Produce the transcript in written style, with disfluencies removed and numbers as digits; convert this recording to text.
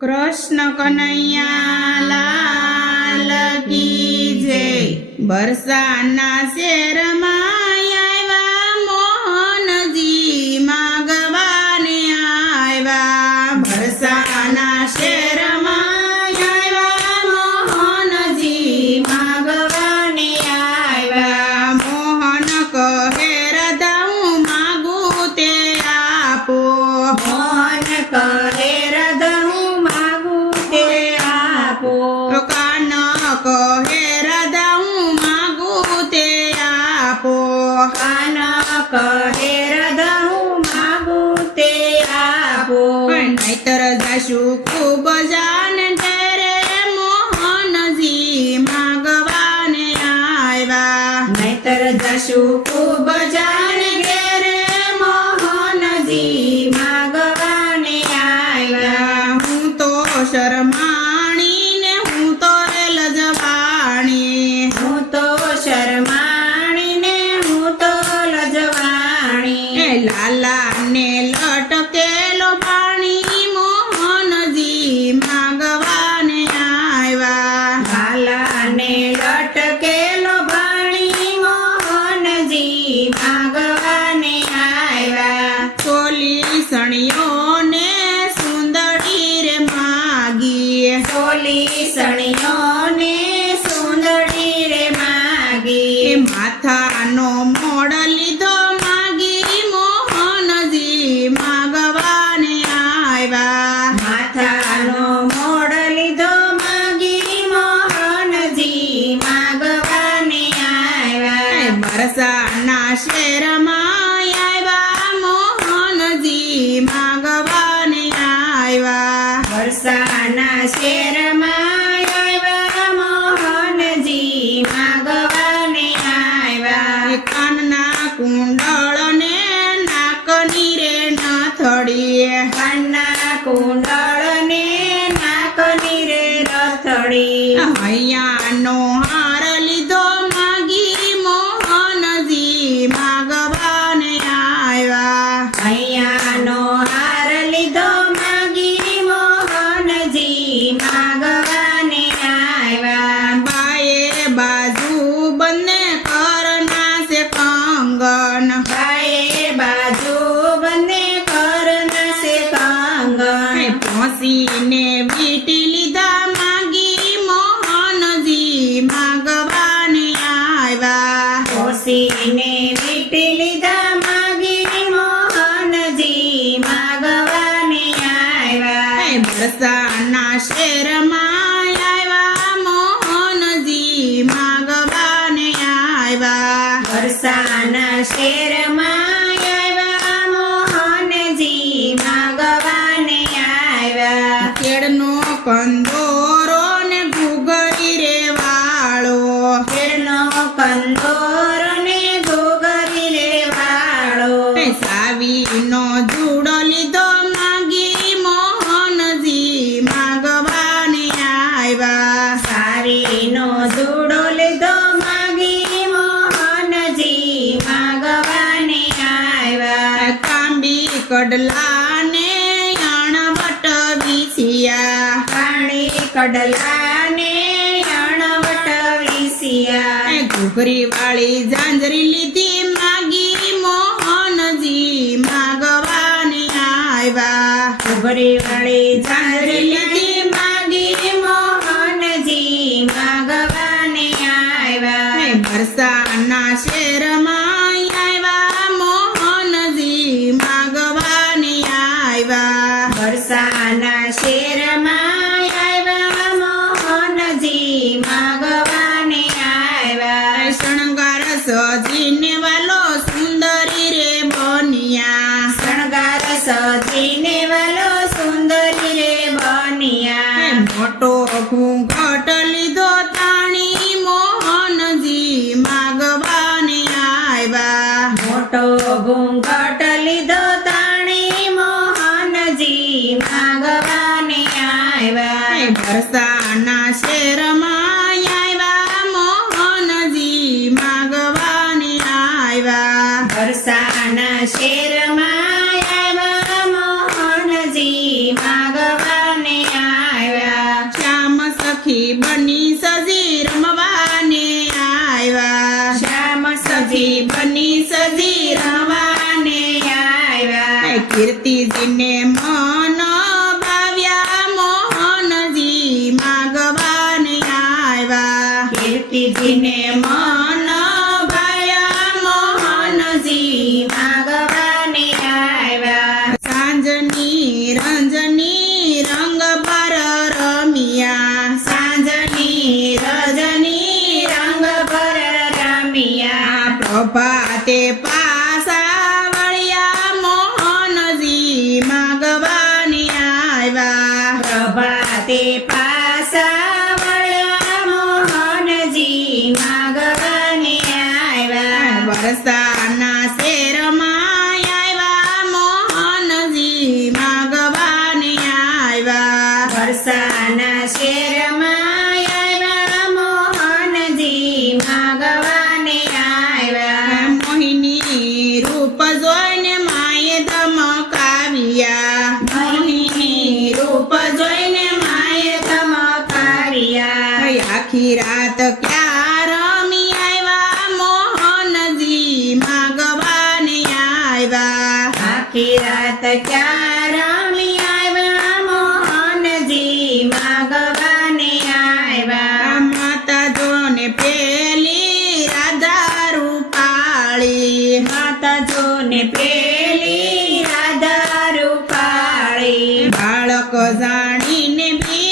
कृष्ण कन्हैया लाल की जय। बरसाना शेर माया मोहनजी मागवाने आया। बरसाना शेर माया मोहनजी मागवाने आया। मोहन कहे हृदय मागू ते आपो। मोहन कहे कान कहे हृदय मागू ते आपो। कान कहे हृदय मागू ते आपो। नहीतर जाशु खूब जान तेरे मोहनजी मागवाने आया। नहीतर जाशु खूब जान तेरे मोहनजी मागवाने आया। हूँ तो शर्मा लाला ने लटकेलो पाणी मोहनजी मागवाने आया। लाला ने लटकेलो पाणी मोहनजी मागवाने आया। सोली सणियो ने सुंदरी रे मागी। सोली सणियो ने सुंदरी रे मागी। माथा नो मोड़ लीधो माथानो मोड़ लीधो मागी मोहनजी मागवाने आया। बरसाना शेर माया मोहनजी मागवाने आया। बरसाना शेर माया मोहनजी मागवाने आया। कानना कुंडल ने नाकनी रे नथड़ी। कानना कुंडल ने नाकनी रे रथड़ी। हૈયાનો હાર લીધો માગી મોહનજી માગવાને આયા। હૈયાનો હાર લીધો માગી મોહનજી માગવાને આયા। બાએ બાજુ બંને કરના છે કંગન। બાએ બાજુ બંને કરના છે કંગન। પોસીને વીટી લીધા માગી મોહનજી માગવાને આયા। પોસીને વીટી લીધા માગી મોહનજી માગવાને આયા। બરસાના શેર માયા મોહનજી માગવાને આયા। બરસાના શેર માયા મોહનજી માગવાને આયા। કેળનો કંદોરો ને ઘૂઘરી રે વાળો। કેળનો કંદોરો ને ઘૂઘરી રે વાળો। સાવીનો જુડો લીધો માગી મોહનજી માગવાને આયા। સાવીનો જુડો લીધો માગી મોહનજી માગવાને આયા। કાંબી કડલા ને અણવટ વિસિયા। કાણી કડલા ને અણવટ વિસિયા। ઘૂઘરી વાળી ઝાંઝરી લીધી માગી મોહનજી માગવાને આયા। ઘૂઘરી વાળી ઝાંઝરી લીધી માગી મોહનજી માગવાને આયા। બરસાના શેર માયા મોહનજી માગવાને આયા। બરસાના શેર માયા મોહનજી માગવાને આયા। શણગાર સજીને વાલો સુંદરી રે બનિયા। શણગાર સજીને વાલો સુંદરી રે બનિયા। મોટો ઘૂંઘટ લીધો તાણી મોહનજી માગવાને આયા। મોટો ઘૂંઘટ લીધો તાણી મોહનજી માગવાને આયા। બરસાના શેર માયા મોહનજી માગવાને આયા। બરસાના શેર માયા મોહનજી માગવાને આયા। સખી બની સજી રમવાને આવ્યા શ્યામ સખી બની સજી રમવાને આવ્યા કીર્તિજીને મન ભાવ્યા મોહનજી માગવાને આવ્યા કીર્તિજીને મન ભાવ્યા મોહનજી માગવાને આવ્યા સાંજની રંજની રંગ પર રમિયા સાંજની રજની રંગ પર રમિયા પ્રભાતે પાસા વળ્યા મોહનજી માગવાને આવ્યા પ્રભાતે પાસા વળ્યા મોહનજી માગવાને આવ્યા વરસાના શેરમાં આવ્યા મોહનજી માગવાને આવ્યા વરસાના શેરમાં આવ્યા મોહનજી માગવાને આવ્યા મોહિની રૂપ જોઈને માએ ધમકાવ્યા મોહિની રૂપ જોઈને માએ ધમકાવ્યા આખી રાત ક્યાં રમી આવ્યા મોહનજી માગવાને આવ્યા આખી રાત ક્યાં રમી આવ્યા મોહનજી માગવાને આવ્યા માતા જોને પેલી રાધા રૂપાળી માતા જોને પેલી રાધા રૂપાળી બાળક જાણીને બી